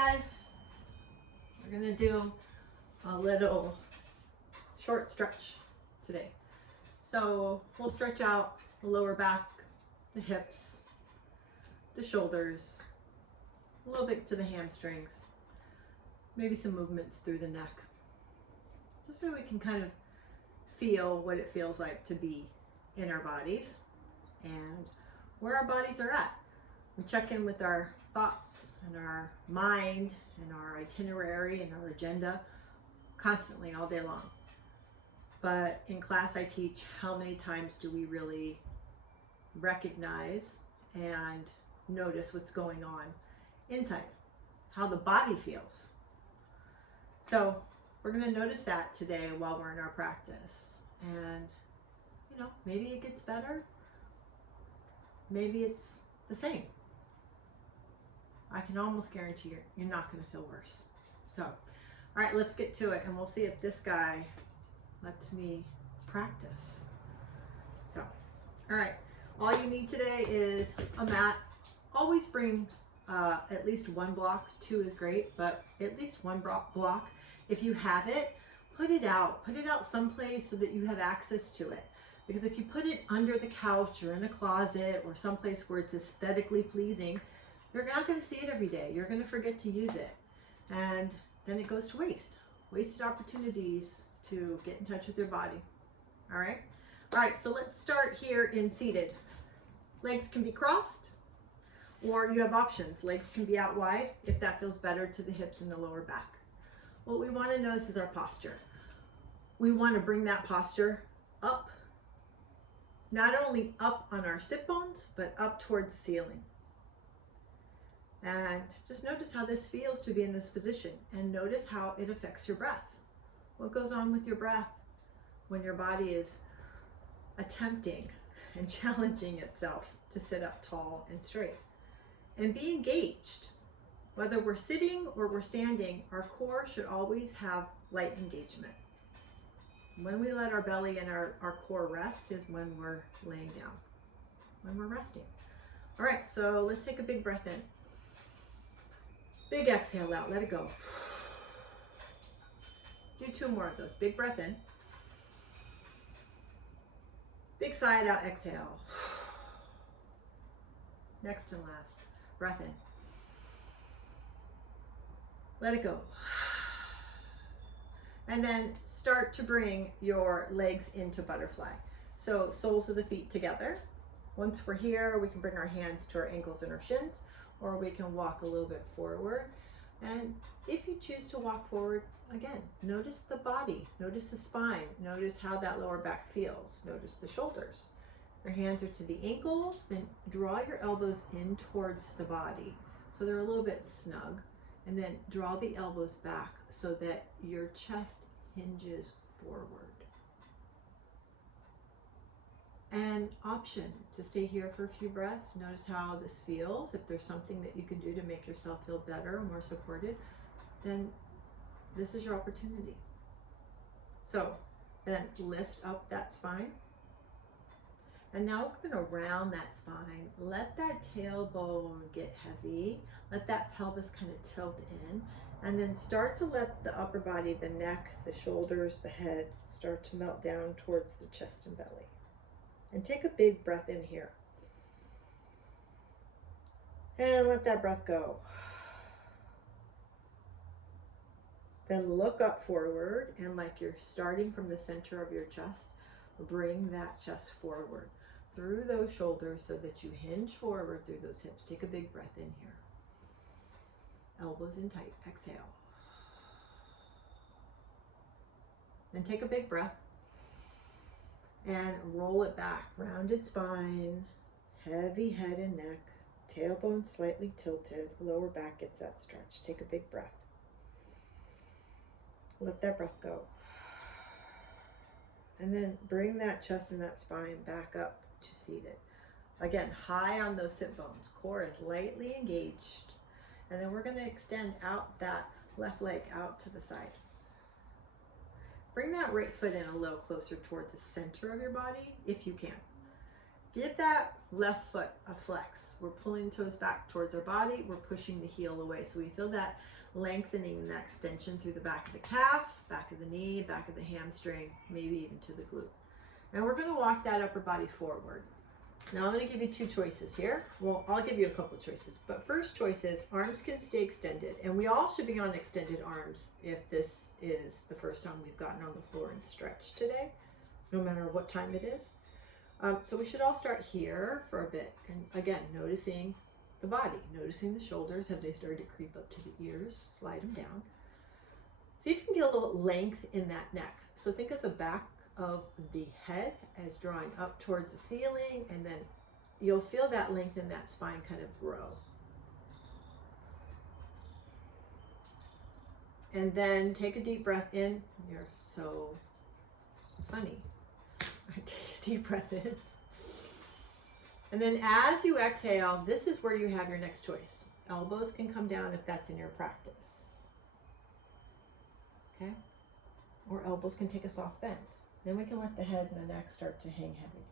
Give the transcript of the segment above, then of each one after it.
guys, we're gonna do a little short stretch today. So we'll stretch out the lower back, the hips, the shoulders, a little bit to the hamstrings, maybe some movements through the neck, just so we can kind of feel what it feels like to be in our bodies and where our bodies are at. We check in with our thoughts and our mind and our itinerary and our agenda constantly all day long. But in class I teach how many times do we really recognize and notice what's going on inside, how the body feels. So we're going to notice that today while we're in our practice. And maybe it gets better, maybe it's the same. I can almost guarantee you're not going to feel worse. So, all right, let's get to it, and we'll see if this guy lets me practice. So, all right, all you need today is a mat. Always bring at least one block. 2 is great, but at least one block. If you have it, put it out someplace so that you have access to it. Because if you put it under the couch or in a closet or someplace where it's aesthetically pleasing, you're not going to see it every day. You're going to forget to use it. And then it goes to waste. Wasted opportunities to get in touch with your body. All right? All right, so let's start here in seated. Legs can be crossed, or you have options. Legs can be out wide if that feels better to the hips and the lower back. What we want to notice is our posture. We want to bring that posture up, not only up on our sit bones, but up towards the ceiling. And just notice how this feels to be in this position, and notice how it affects your breath. What goes on with your breath when your body is attempting and challenging itself to sit up tall and straight? And be engaged. Whether we're sitting or we're standing, our core should always have light engagement. When we let our belly and our core rest is when we're laying down, when we're resting. All right, so let's take a big breath in. Big exhale out, let it go. Do 2 more of those. Big breath in. Big sigh out, exhale. Next and last. Breath in. Let it go. And then start to bring your legs into butterfly. So soles of the feet together. Once we're here, we can bring our hands to our ankles and our shins, or we can walk a little bit forward. And if you choose to walk forward, again, notice the body, notice the spine, notice how that lower back feels, notice the shoulders. Your hands are to the ankles, then draw your elbows in towards the body so they're a little bit snug, and then draw the elbows back so that your chest hinges forward. And option to stay here for a few breaths. Notice how this feels. If there's something that you can do to make yourself feel better, more supported, then this is your opportunity. So then lift up that spine. And now we're going to round that spine. Let that tailbone get heavy. Let that pelvis kind of tilt in. And then start to let the upper body, the neck, the shoulders, the head, start to melt down towards the chest and belly. And take a big breath in here. And let that breath go. Then look up forward, and like you're starting from the center of your chest, bring that chest forward through those shoulders so that you hinge forward through those hips. Take a big breath in here. Elbows in tight. Exhale. Then take a big breath and roll it back. Rounded spine, heavy head and neck, tailbone slightly tilted, lower back gets that stretch. Take a big breath. Let that breath go. And then bring that chest and that spine back up to seated. Again, high on those sit bones. Core is lightly engaged. And then we're going to extend out that left leg out to the side. Bring that right foot in a little closer towards the center of your body if you can. Give that left foot a flex. We're pulling toes back towards our body. We're pushing the heel away. So we feel that lengthening and that extension through the back of the calf, back of the knee, back of the hamstring, maybe even to the glute. And we're going to walk that upper body forward. Now I'm going to give you two choices here. Well, I'll give you a couple choices, but first choice is arms can stay extended, and we all should be on extended arms if this is the first time we've gotten on the floor and stretched today, no matter what time it is. So we should all start here for a bit, and again, noticing the body, noticing the shoulders. Have they started to creep up to the ears? Slide them down. See if you can get a little length in that neck. So think of the back of the head as drawing up towards the ceiling, and then you'll feel that length in that spine kind of grow. And then take a deep breath in. You're so funny. Take a deep breath in. And then as you exhale, this is where you have your next choice. Elbows can come down if that's in your practice. Okay? Or elbows can take a soft bend. Then we can let the head and the neck start to hang heavy.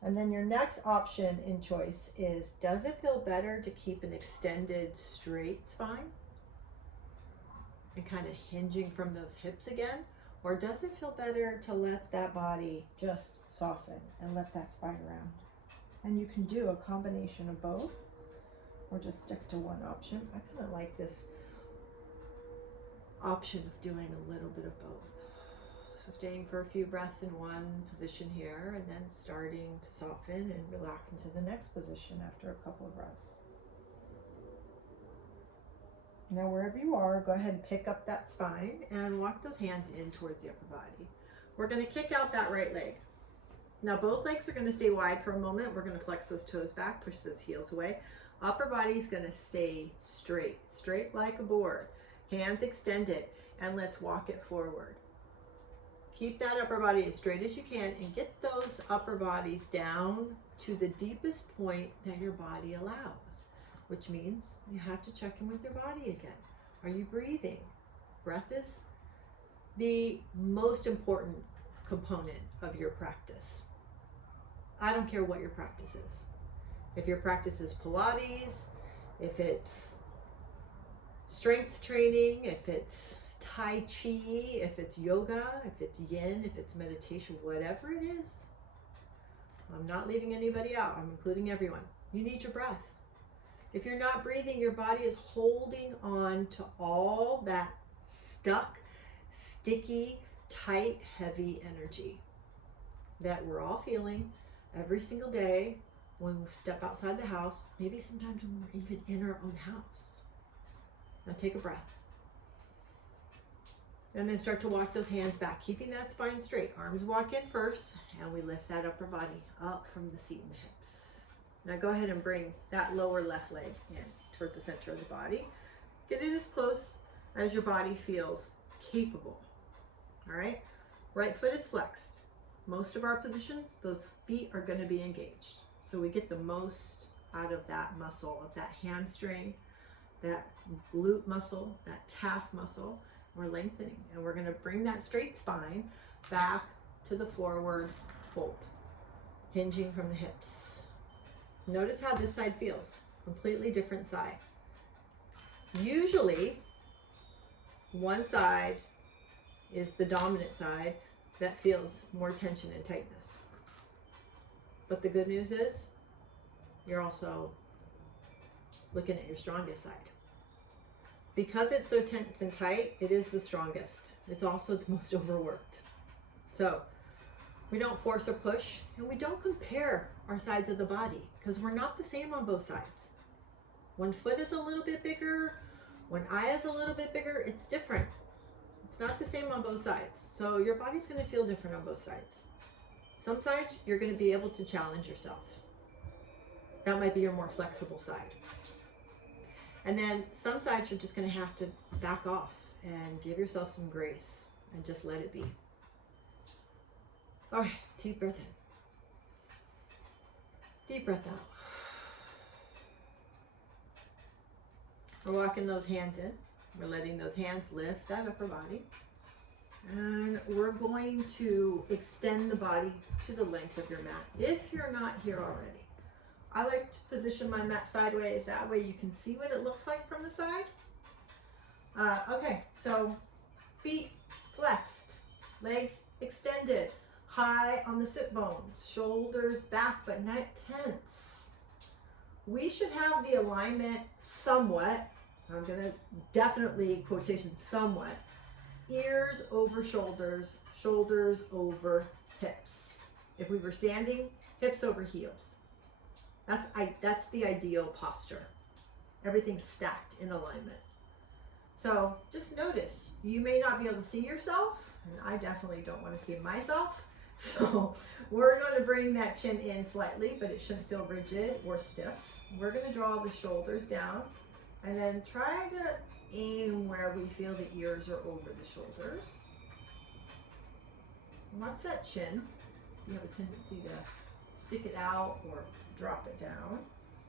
And then your next option in choice is, does it feel better to keep an extended straight spine and kind of hinging from those hips again? Or does it feel better to let that body just soften and let that spine round? And you can do a combination of both, or just stick to one option. I kind of like this option of doing a little bit of both. So staying for a few breaths in one position here, and then starting to soften and relax into the next position after a couple of breaths. Now wherever you are, go ahead and pick up that spine and walk those hands in towards the upper body. We're going to kick out that right leg. Now both legs are going to stay wide for a moment. We're going to flex those toes back, push those heels away. Upper body is going to stay straight, straight like a board. Hands extended, and let's walk it forward. Keep that upper body as straight as you can and get those upper bodies down to the deepest point that your body allows, which means you have to check in with your body again. Are you breathing? Breath is the most important component of your practice. I don't care what your practice is. If your practice is Pilates, if it's strength training, if it's Tai Chi, if it's yoga, if it's yin, if it's meditation, whatever it is. I'm not leaving anybody out. I'm including everyone. You need your breath. If you're not breathing, your body is holding on to all that stuck, sticky, tight, heavy energy that we're all feeling every single day when we step outside the house, maybe sometimes when we're even in our own house. Now take a breath. And then start to walk those hands back, keeping that spine straight. Arms walk in first, and we lift that upper body up from the seat and the hips. Now go ahead and bring that lower left leg in towards the center of the body. Get it as close as your body feels capable. All right? Right foot is flexed. Most of our positions, those feet are going to be engaged. So we get the most out of that muscle, of that hamstring, that glute muscle, that calf muscle. We're lengthening, and we're going to bring that straight spine back to the forward fold, hinging from the hips. Notice how this side feels. Completely different side. Usually, one side is the dominant side that feels more tension and tightness. But the good news is, you're also looking at your strongest side. Because it's so tense and tight, it is the strongest. It's also the most overworked. So we don't force or push, and we don't compare our sides of the body because we're not the same on both sides. One foot is a little bit bigger, one eye is a little bit bigger. It's different. It's not the same on both sides. So your body's going to feel different on both sides. Some sides you're going to be able to challenge yourself. That might be your more flexible side. And then some sides you're just going to have to back off and give yourself some grace and just let it be. All right, deep breath in. Deep breath out. We're walking those hands in. We're letting those hands lift that upper body. And we're going to extend the body to the length of your mat if you're not here already. I like to position my mat sideways, that way you can see what it looks like from the side. Okay, so feet flexed, legs extended, high on the sit bones, shoulders back but not tense. We should have the alignment somewhat, I'm gonna definitely quotation somewhat, ears over shoulders, shoulders over hips. If we were standing, hips over heels. That's the ideal posture. Everything's stacked in alignment. So just notice, you may not be able to see yourself, and I definitely don't want to see myself. So we're going to bring that chin in slightly, but it shouldn't feel rigid or stiff. We're going to draw the shoulders down and then try to aim where we feel the ears are over the shoulders. Watch that chin. You have a tendency to stick it out or drop it down.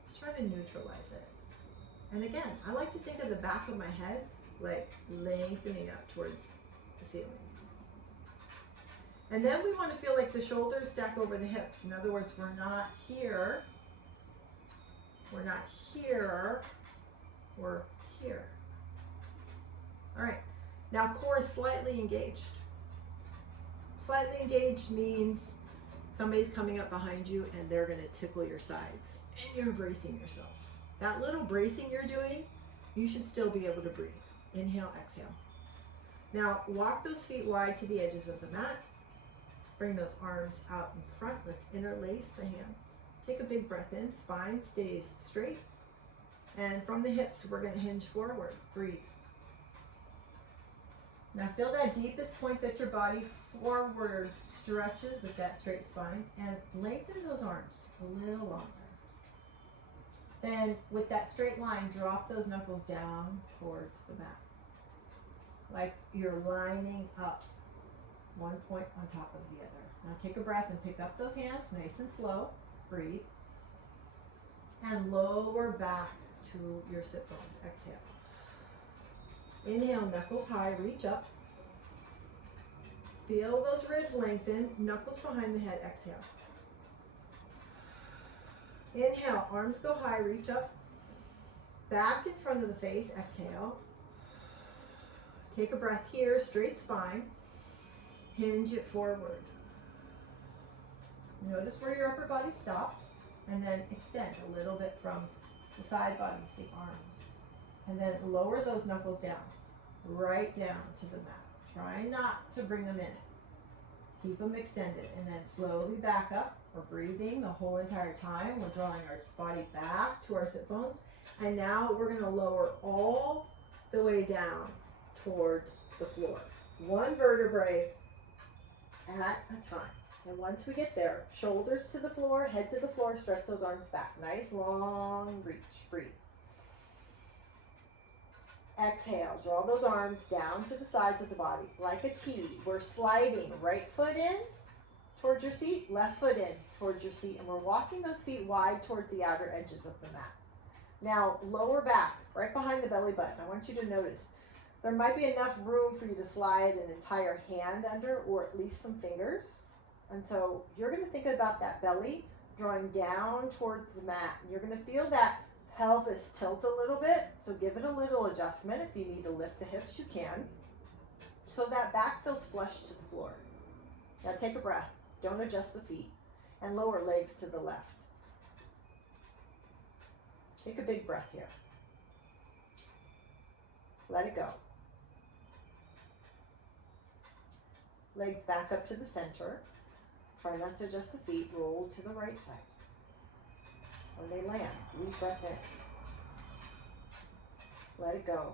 Just try to neutralize it. And again, I like to think of the back of my head like lengthening up towards the ceiling. And then we want to feel like the shoulders stack over the hips. In other words, we're not here, we're not here, we're here. All right, now core is slightly engaged. Slightly engaged means somebody's coming up behind you and they're going to tickle your sides and you're bracing yourself. That little bracing you're doing, you should still be able to breathe. Inhale, exhale. Now walk those feet wide to the edges of the mat. Bring those arms out in front. Let's interlace the hands. Take a big breath in. Spine stays straight. And from the hips, we're going to hinge forward. Breathe. Now feel that deepest point that your body forward stretches with that straight spine, and lengthen those arms a little longer. Then with that straight line, drop those knuckles down towards the mat. Like you're lining up one point on top of the other. Now take a breath and pick up those hands nice and slow. Breathe. And lower back to your sit bones. Exhale. Inhale, knuckles high, reach up. Feel those ribs lengthen, knuckles behind the head, exhale. Inhale, arms go high, reach up. Back in front of the face, exhale. Take a breath here, straight spine. Hinge it forward. Notice where your upper body stops, and then extend a little bit from the side bodies, the arms. And then lower those knuckles down, right down to the mat. Try not to bring them in. Keep them extended, and then slowly back up. We're breathing the whole entire time. We're drawing our body back to our sit bones. And now we're going to lower all the way down towards the floor. One vertebrae at a time. And once we get there, shoulders to the floor, head to the floor, stretch those arms back. Nice long reach. Breathe. Exhale, draw those arms down to the sides of the body like a T. We're sliding right foot in towards your seat, left foot in towards your seat, and we're walking those feet wide towards the outer edges of the mat. Now, lower back, right behind the belly button. I want you to notice there might be enough room for you to slide an entire hand under, or at least some fingers. And so you're going to think about that belly drawing down towards the mat. And you're going to feel that pelvis tilt a little bit, so give it a little adjustment. If you need to lift the hips, you can. So that back feels flush to the floor. Now take a breath. Don't adjust the feet. And lower legs to the left. Take a big breath here. Let it go. Legs back up to the center. Try not to adjust the feet. Roll to the right side. When they land, deep breath in. Let it go.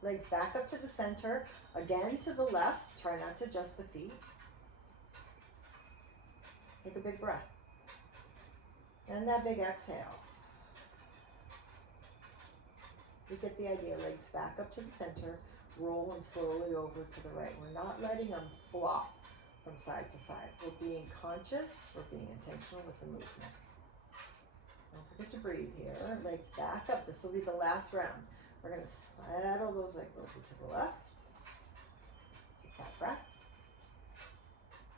Legs back up to the center. Again to the left. Try not to adjust the feet. Take a big breath. And that big exhale. You get the idea. Legs back up to the center. Roll them slowly over to the right. We're not letting them flop from side to side. We're being conscious, we're being intentional with the movement. Don't forget to breathe here. Legs back up. This will be the last round. We're going to saddle those legs over to the left. Take that breath.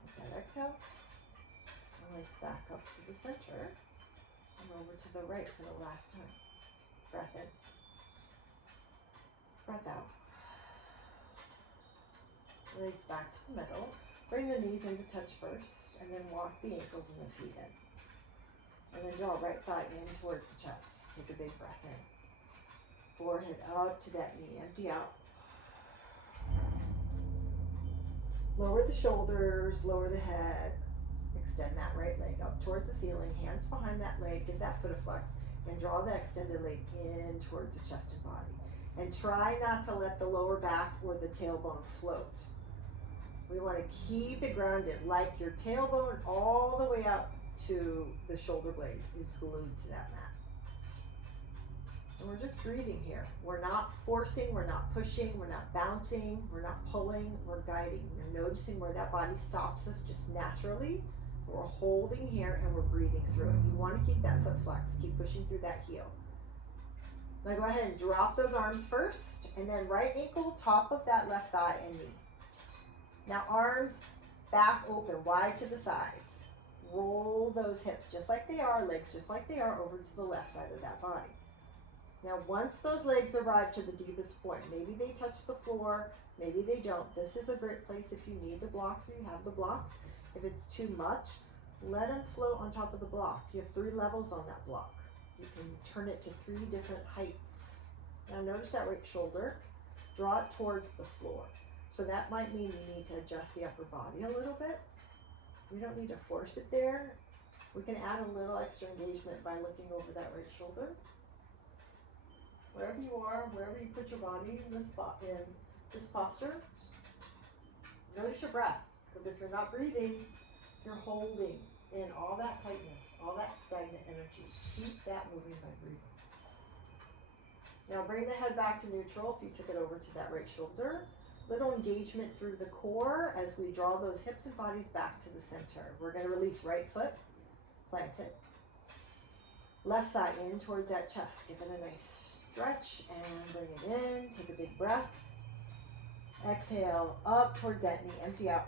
Take that exhale. And legs back up to the center. And over to the right for the last time. Breath in. Breath out. Legs back to the middle. Bring the knees into touch first, and then walk the ankles and the feet in. And then draw right thigh in towards the chest. Take a big breath in. Forehead up to that knee. Empty out. Lower the shoulders, lower the head. Extend that right leg up towards the ceiling. Hands behind that leg. Give that foot a flex. And draw the extended leg in towards the chest and body. And try not to let the lower back or the tailbone float. We want to keep it grounded, like your tailbone all the way up to the shoulder blades is glued to that mat. And we're just breathing here. We're not forcing, we're not pushing, we're not bouncing, we're not pulling, we're guiding. We're noticing where that body stops us just naturally. We're holding here and we're breathing through it. You want to keep that foot flexed, keep pushing through that heel. Now go ahead and drop those arms first, and then right ankle, top of that left thigh and knee. Now arms back open, wide to the sides. Roll those hips just like they are, legs just like they are, over to the left side of that body. Now once those legs arrive to the deepest point, maybe they touch the floor, maybe they don't. This is a great place if you need the blocks or you have the blocks. If it's too much, let them float on top of the block. You have 3 levels on that block. You can turn it to 3 different heights. Now notice that right shoulder. Draw it towards the floor. So that might mean you need to adjust the upper body a little bit. We don't need to force it there. We can add a little extra engagement by looking over that right shoulder. Wherever you are, wherever you put your body in this posture, notice your breath. Because if you're not breathing, you're holding in all that tightness, all that stagnant energy. Keep that moving by breathing. Now bring the head back to neutral if you took it over to that right shoulder. Little engagement through the core as we draw those hips and bodies back to the center. We're going to release right foot, plant it. Left thigh in towards that chest. Give it a nice stretch and bring it in. Take a big breath. Exhale up towards that knee. Empty out.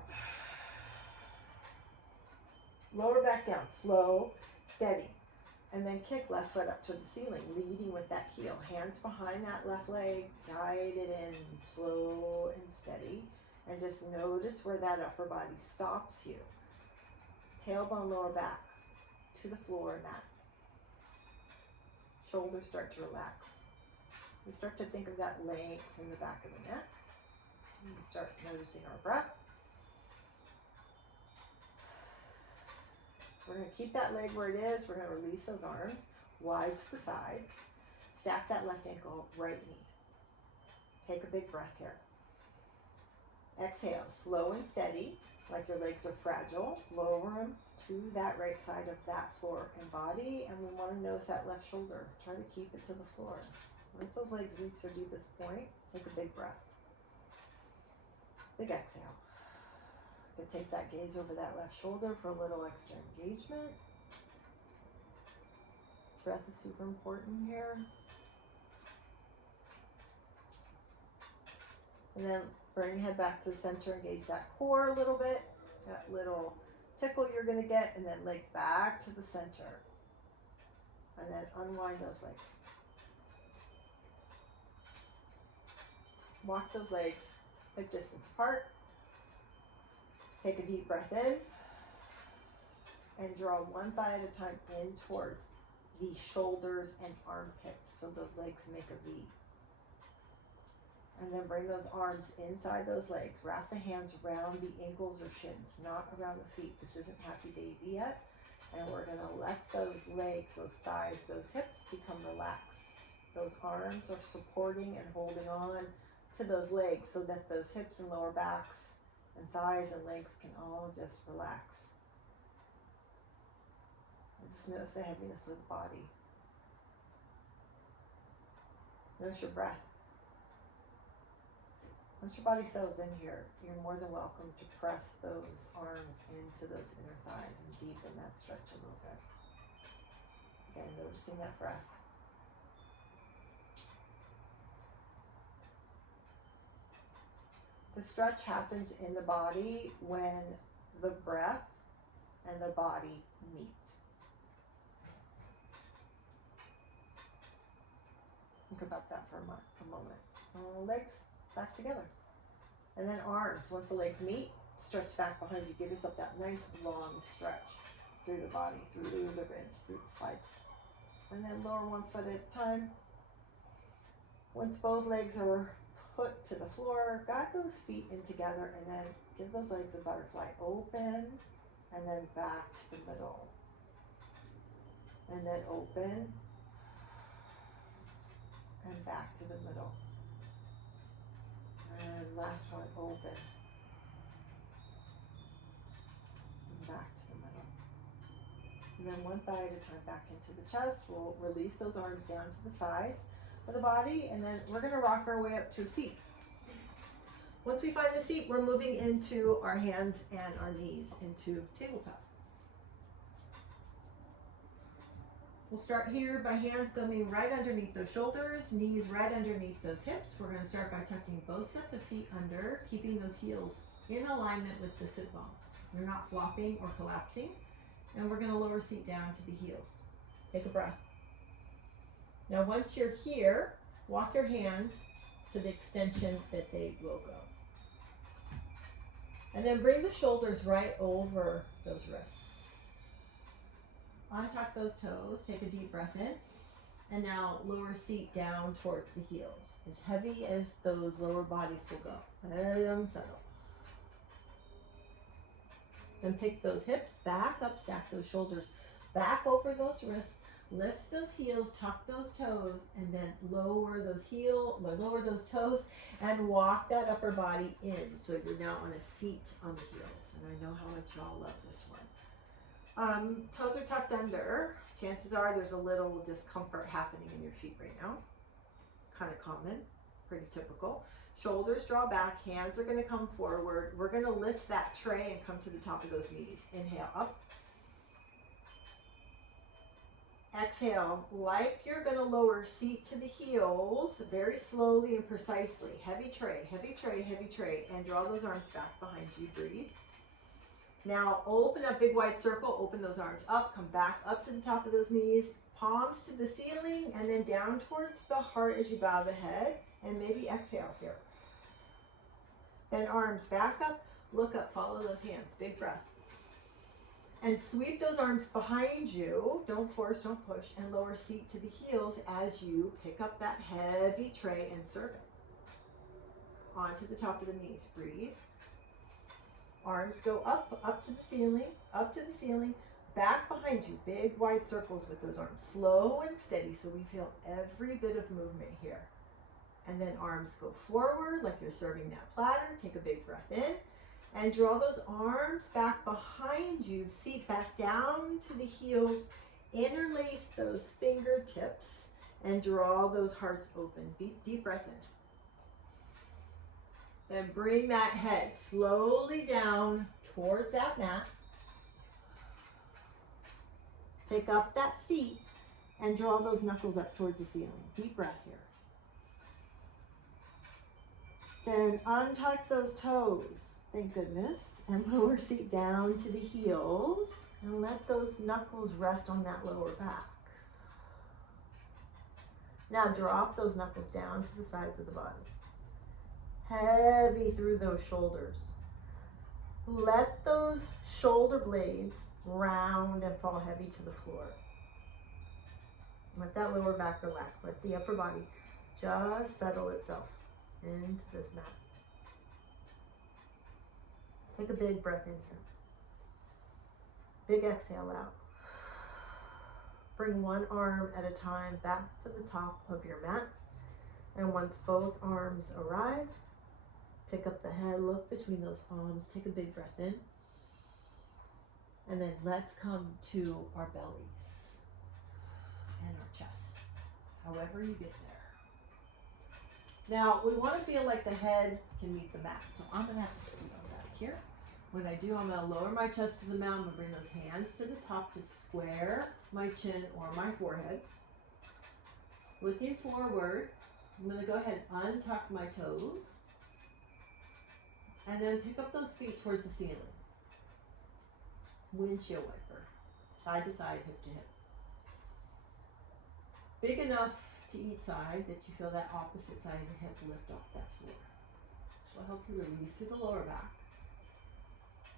Lower back down. Slow, steady. And then kick left foot up to the ceiling, leading with that heel. Hands behind that left leg, guide it in, slow and steady. And just notice where that upper body stops you. Tailbone, lower back, to the floor, mat. Shoulders start to relax. We start to think of that length in the back of the neck. And we start noticing our breath. We're going to keep that leg where it is. We're going to release those arms wide to the sides. Stack that left ankle, right knee. Take a big breath here. Exhale, slow and steady, like your legs are fragile. Lower them to that right side of that floor and body. And we want to notice that left shoulder. Try to keep it to the floor. Once those legs reach their deepest point, take a big breath. Big exhale. Take that gaze over that left shoulder for a little extra engagement. Breath is super important here. And then bring head back to the center, engage that core a little bit. That little tickle you're going to get, and then legs back to the center. And then unwind those legs. Walk those legs hip distance apart. Take a deep breath in and draw one thigh at a time in towards the shoulders and armpits, so those legs make a V. And then bring those arms inside those legs. Wrap the hands around the ankles or shins, not around the feet. This isn't happy baby yet. And we're going to let those legs, those thighs, those hips become relaxed. Those arms are supporting and holding on to those legs so that those hips and lower backs and thighs and legs can all just relax. And just notice the heaviness of the body. Notice your breath. Once your body settles in here, you're more than welcome to press those arms into those inner thighs and deepen that stretch a little bit. Again, noticing that breath. The stretch happens in the body when the breath and the body meet. Think about that for a moment. Legs back together. And then arms. Once the legs meet, stretch back behind you. Give yourself that nice long stretch through the body, through the ribs, through the sides. And then lower one foot at a time. Once both legs are put to the floor, back those feet in together and then give those legs a butterfly. Open and then back to the middle. And then open and back to the middle. And last one, open. And back to the middle. And then one thigh at a time back into the chest. We'll release those arms down to the sides of the body, and then we're going to rock our way up to a seat. Once we find the seat, we're moving into our hands and our knees into tabletop. We'll start here by hands going right underneath those shoulders, knees right underneath those hips. We're going to start by tucking both sets of feet under, keeping those heels in alignment with the sit bone. You're not flopping or collapsing. And we're going to lower seat down to the heels. Take a breath. Now once you're here, walk your hands to the extension that they will go. And then bring the shoulders right over those wrists. Untuck those toes, take a deep breath in, and now lower seat down towards the heels. As heavy as those lower bodies will go. Let them settle. Then pick those hips back up, stack those shoulders back over those wrists, lift those heels, tuck those toes, and then lower those toes and walk that upper body in. So you're now on a seat on the heels. And I know how much y'all love this one. Toes are tucked under. Chances are there's a little discomfort happening in your feet right now. Kind of common, pretty typical. Shoulders draw back, hands are going to come forward. We're going to lift that tray and come to the top of those knees. Inhale up. Exhale, like you're going to lower seat to the heels very slowly and precisely. Heavy tray, heavy tray, heavy tray. And draw those arms back behind you. Breathe. Now open up, big wide circle, open those arms up, come back up to the top of those knees, palms to the ceiling, and then down towards the heart as you bow the head, and maybe exhale here. Then arms back up, look up, follow those hands, big breath. And sweep those arms behind you, don't force, don't push, and lower seat to the heels as you pick up that heavy tray and serve it. Onto the top of the knees, breathe. Arms go up to the ceiling, back behind you, big wide circles with those arms, slow and steady so we feel every bit of movement here. And then arms go forward like you're serving that platter, take a big breath in, and draw those arms back behind you, seat back down to the heels, interlace those fingertips, and draw those hearts open. Deep breath in. Then bring that head slowly down towards that mat. Pick up that seat and draw those knuckles up towards the ceiling. Deep breath here. Then untuck those toes, thank goodness, and lower seat down to the heels and let those knuckles rest on that lower back. Now drop those knuckles down to the sides of the body. Heavy through those shoulders. Let those shoulder blades round and fall heavy to the floor. Let that lower back relax. Let the upper body just settle itself into this mat. Take a big breath in here. Big exhale out. Bring one arm at a time back to the top of your mat. And once both arms arrive, pick up the head, look between those palms, take a big breath in. And then let's come to our bellies and our chest, however you get there. Now, we want to feel like the head can meet the mat, so I'm going to have to scoot on back here. When I do, I'm going to lower my chest to the mat. I'm going to bring those hands to the top to square my chin or my forehead. Looking forward, I'm going to go ahead and untuck my toes. And then pick up those feet towards the ceiling. Windshield wiper. Side to side, hip to hip. Big enough to each side that you feel that opposite side of the hip lift off that floor. Will help you release through the lower back.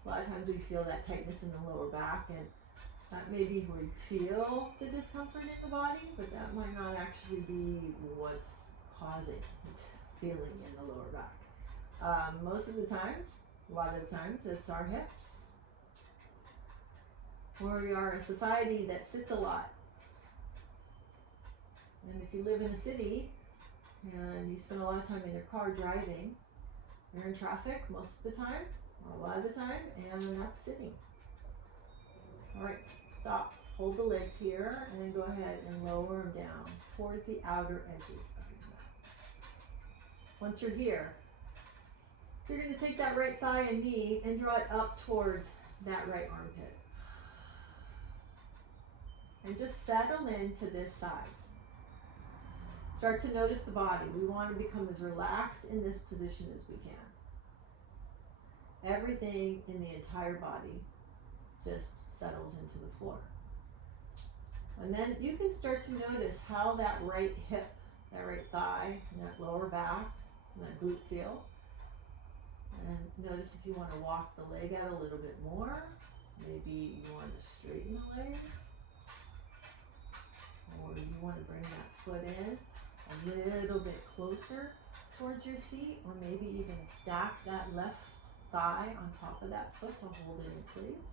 A lot of times we feel that tightness in the lower back, and that may be where you feel the discomfort in the body, but that might not actually be what's causing feeling in the lower back. Most of the times, a lot of the times, it's our hips. We are a society that sits a lot. And if you live in a city and you spend a lot of time in your car driving, you're in traffic most of the time, or a lot of the time, and that's sitting. All right, stop. Hold the legs here, and then go ahead and lower them down towards the outer edges of your mat. Once you're here, you're going to take that right thigh and knee and draw it up towards that right armpit. And just settle into this side. Start to notice the body. We want to become as relaxed in this position as we can. Everything in the entire body just settles into the floor. And then you can start to notice how that right hip, that right thigh, and that lower back, and that glute feel. And notice if you want to walk the leg out a little bit more. Maybe you want to straighten the leg. Or you want to bring that foot in a little bit closer towards your seat, or maybe even stack that left thigh on top of that foot to hold it in place.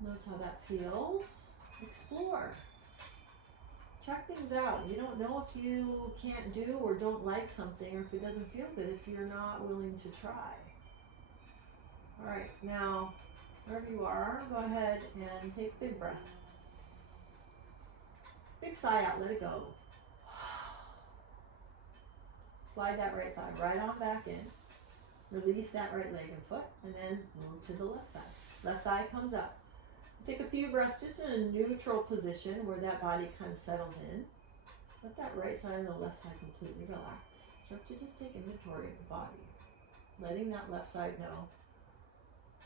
Notice how that feels. Explore. Check things out. You don't know if you can't do or don't like something, or if it doesn't feel good if you're not willing to try. All right, now wherever you are, go ahead and take a big breath. Big sigh out, let it go. Slide that right thigh right on back in. Release that right leg and foot, and then move to the left side. Left thigh comes up. Take a few breaths just in a neutral position where that body kind of settles in. Let that right side and the left side completely relax. Start to just take inventory of the body. Letting that left side know,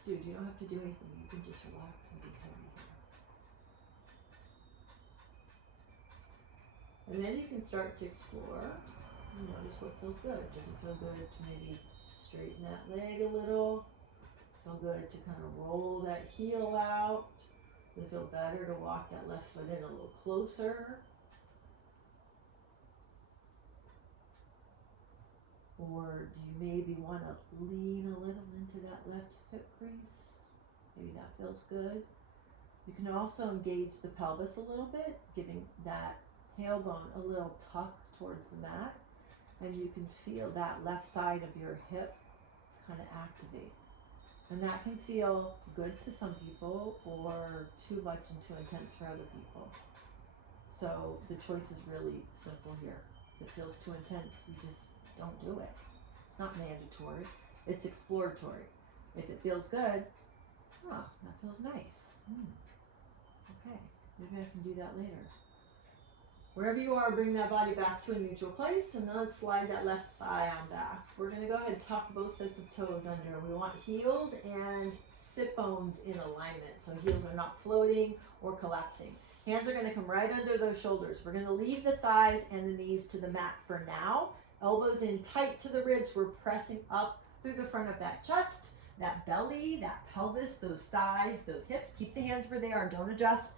dude, you don't have to do anything. You can just relax and be heavy here. And then you can start to explore and notice what feels good. Does it feel good to maybe straighten that leg a little? Feel good to kind of roll that heel out? Does it feel better to walk that left foot in a little closer? Or do you maybe want to lean a little into that left hip crease? Maybe that feels good. You can also engage the pelvis a little bit, giving that tailbone a little tuck towards the mat, and you can feel that left side of your hip kind of activate. And that can feel good to some people or too much and too intense for other people. So the choice is really simple here. If it feels too intense, we just don't do it. It's not mandatory, it's exploratory. If it feels good, oh, that feels nice. Okay, maybe I can do that later. Wherever you are, bring that body back to a neutral place, and then let's slide that left thigh on back. We're going to go ahead and tuck both sets of toes under. We want heels and sit bones in alignment, so heels are not floating or collapsing. Hands are going to come right under those shoulders. We're going to leave the thighs and the knees to the mat for now. Elbows in tight to the ribs. We're pressing up through the front of that chest, that belly, that pelvis, those thighs, those hips. Keep the hands where they are. Don't adjust.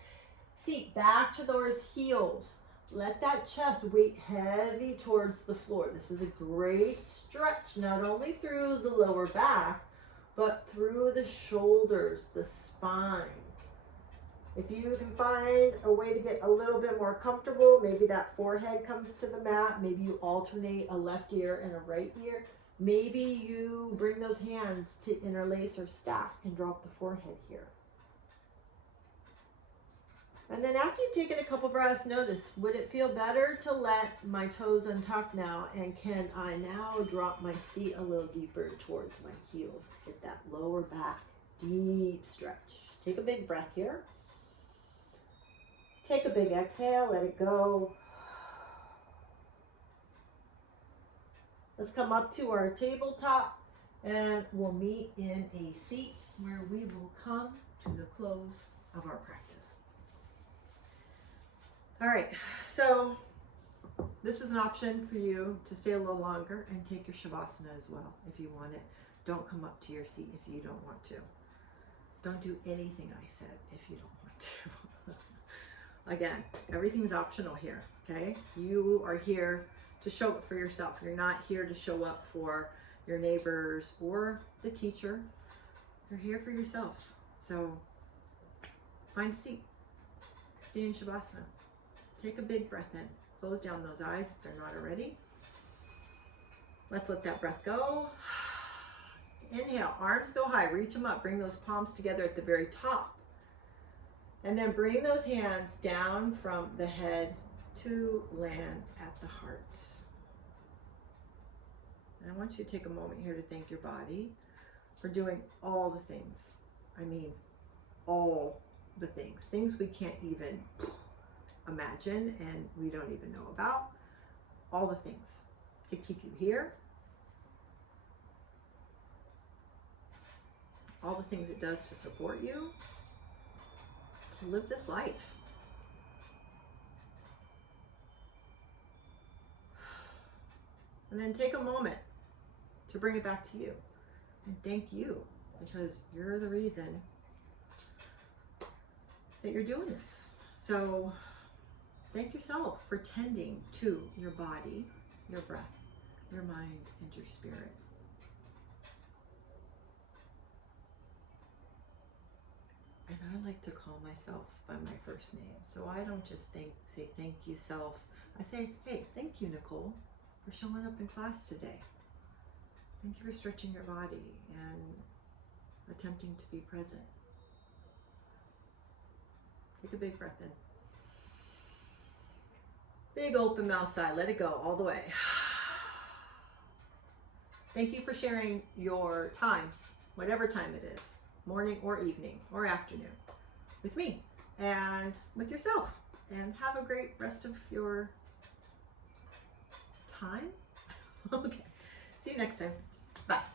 Seat back to those heels. Let that chest weight heavy towards the floor. This is a great stretch, not only through the lower back, but through the shoulders, the spine. If you can find a way to get a little bit more comfortable, maybe that forehead comes to the mat, maybe you alternate a left ear and a right ear, maybe you bring those hands to interlace or stack and drop the forehead here. And then after you've taken a couple breaths, notice, would it feel better to let my toes untuck now? And can I now drop my seat a little deeper towards my heels? Get that lower back, deep stretch. Take a big breath here. Take a big exhale, let it go. Let's come up to our tabletop and we'll meet in a seat where we will come to the close of our practice. All right, so this is an option for you to stay a little longer and take your Shavasana as well if you want it. Don't come up to your seat if you don't want to. Don't do anything I said if you don't want to. Again, everything's optional here, okay? You are here to show up for yourself. You're not here to show up for your neighbors or the teacher. You're here for yourself. So find a seat. Stay in Shavasana. Take a big breath in. Close down those eyes if they're not already. Let's let that breath go. Inhale, arms go high, reach them up, bring those palms together at the very top. And then bring those hands down from the head to land at the heart. And I want you to take a moment here to thank your body for doing all the things. I mean, all the things. Things we can't even imagine and we don't even know about. All the things to keep you here. All the things it does to support you, to live this life. And then take a moment to bring it back to you and thank you, because you're the reason that you're doing this. So thank yourself for tending to your body, your breath, your mind, and your spirit. And I like to call myself by my first name. So I don't just say thank you, self. I say, hey, thank you, Nichole, for showing up in class today. Thank you for stretching your body and attempting to be present. Take a big breath in. Big open mouth sigh. Let it go all the way. Thank you for sharing your time, whatever time it is. Morning or evening or afternoon, with me and with yourself. And have a great rest of your time. Okay. See you next time. Bye.